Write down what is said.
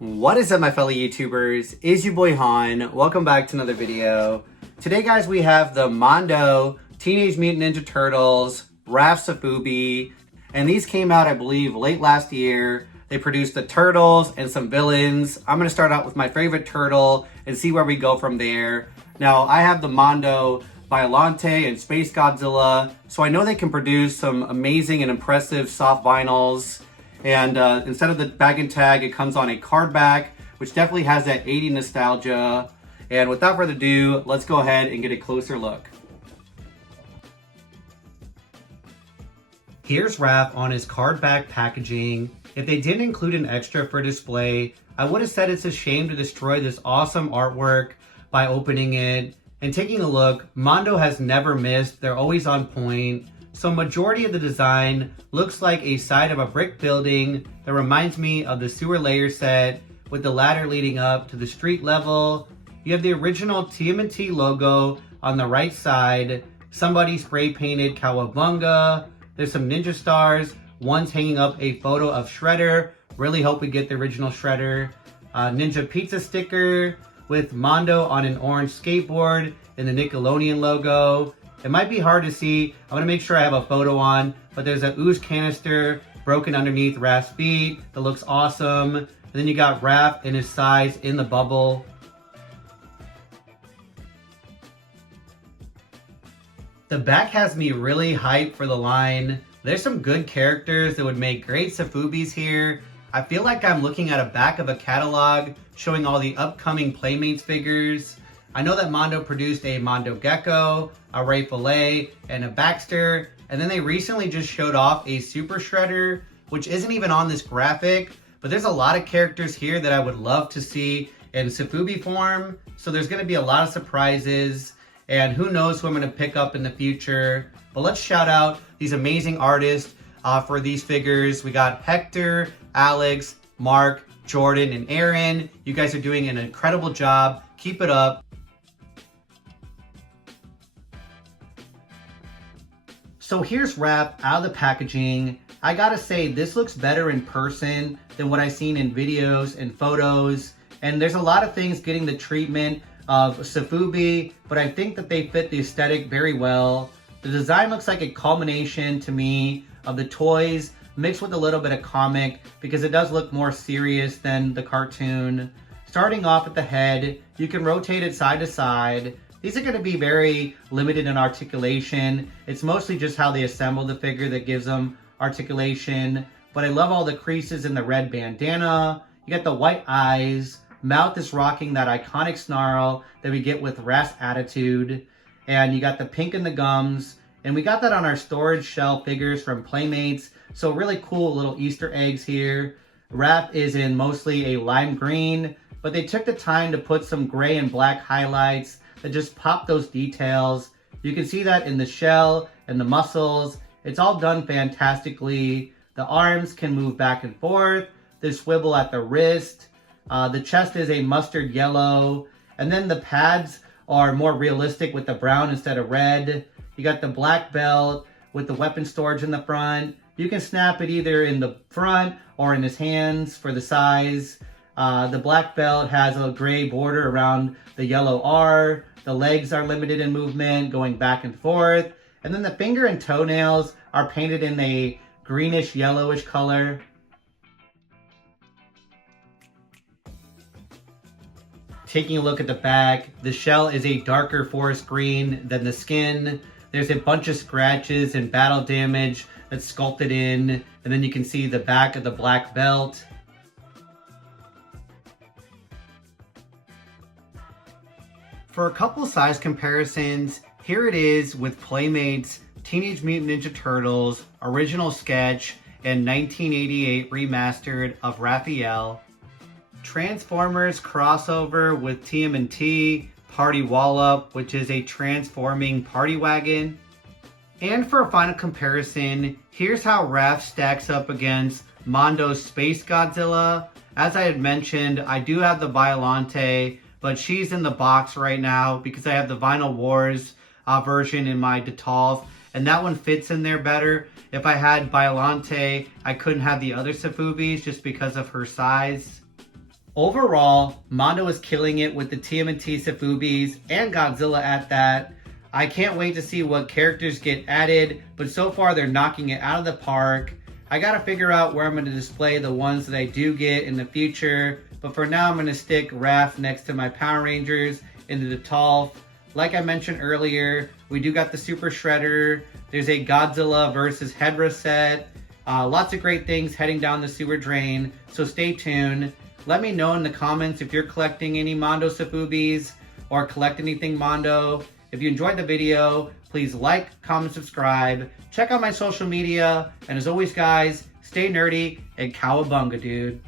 What is up, my fellow YouTubers? It's your boy Han. Welcome back to another video. Today, guys, we have the Mondo Teenage Mutant Ninja Turtles Raph Sofubi, and these came out, I believe, late last year. They produced the turtles and some villains. I'm going to start out with my favorite turtle and see where we go from there. Now, I have the Mondo Violante and Space Godzilla, so I know they can produce some amazing and impressive soft vinyls. And instead of the bag and tag, it comes on a card back, which definitely has that 80s nostalgia. And without further ado, let's go ahead and get a closer look. Here's Raph on his card back packaging. If they didn't include an extra for display, I would have said it's a shame to destroy this awesome artwork by opening it. And taking a look, Mondo has never missed. They're always on point. So majority of the design looks like a side of a brick building that reminds me of the sewer layer set with the ladder leading up to the street level. You have the original TMNT logo on the right side. Somebody spray painted Cowabunga. There's some ninja stars. One's hanging up a photo of Shredder. Really hope we get the original Shredder. Ninja pizza sticker with Mondo on an orange skateboard and the Nickelodeon logo. It might be hard to see. I'm going to make sure I have a photo on, but there's a ooze canister broken underneath Raph's feet that looks awesome. And then you got Raph and his size in the bubble. The back has me really hyped for the line. There's some good characters that would make great Sofubis here. I feel like I'm looking at a back of a catalog showing all the upcoming Playmates figures. I know that Mondo produced a Mondo Gecko, a Ray Fillet, and a Baxter, and then they recently just showed off a Super Shredder, which isn't even on this graphic, but there's a lot of characters here that I would love to see in Sofubi form, so there's going to be a lot of surprises, and who knows who I'm going to pick up in the future. But let's shout out these amazing artists for these figures. We got Hector, Alex, Mark, Jordan, and Aaron. You guys are doing an incredible job. Keep it up. So here's Raph out of the packaging. I gotta say, this looks better in person than what I've seen in videos and photos. And there's a lot of things getting the treatment of Sofubi, but I think that they fit the aesthetic very well. The design looks like a culmination to me of the toys mixed with a little bit of comic because it does look more serious than the cartoon. Starting off at the head, you can rotate it side to side. These are going to be very limited in articulation. It's mostly just how they assemble the figure that gives them articulation. But I love all the creases in the red bandana. You got the white eyes. Mouth is rocking that iconic snarl that we get with Raph's attitude. And you got the pink in the gums. And we got that on our storage shell figures from Playmates. So really cool little Easter eggs here. Raph is in mostly a lime green, but they took the time to put some gray and black highlights that just pop those details. You can see that in the shell and the muscles. It's all done fantastically. The arms can move back and forth. There's swivel at the wrist. The chest is a mustard yellow. And then the pads are more realistic with the brown instead of red. You got the black belt with the weapon storage in the front. You can snap it either in the front or in his hands for the size. The black belt has a gray border around the yellow R. The legs are limited in movement, going back and forth. And then the finger and toenails are painted in a greenish yellowish color. Taking a look at the back, the shell is a darker forest green than the skin. There's a bunch of scratches and battle damage that's sculpted in. And then you can see the back of the black belt. For a couple size comparisons, here it is with Playmates Teenage Mutant Ninja Turtles original sketch and 1988 remastered of Raphael. Transformers crossover with TMNT Party Wallop, which is a transforming party wagon. And for a final comparison, here's how Raph stacks up against Mondo's Space Godzilla. As I had mentioned, I do have the Violante, but she's in the box right now because I have the Vinyl Wars version in my Detolf, and that one fits in there better. If I had Violante, I couldn't have the other Sofubis just because of her size. Overall, Mondo is killing it with the TMNT Sofubis and Godzilla at that. I can't wait to see what characters get added, but so far they're knocking it out of the park. I gotta figure out where I'm gonna display the ones that I do get in the future, but for now I'm gonna stick Raph next to my Power Rangers in the Detolf. Like I mentioned earlier, we do got the Super Shredder. There's a Godzilla versus Hedra set. Lots of great things heading down the sewer drain, so stay tuned. Let me know in the comments if you're collecting any Mondo Sofubis or collect anything Mondo. If you enjoyed the video, please like, comment, subscribe. Check out my social media. And as always, guys, stay nerdy and cowabunga, dude.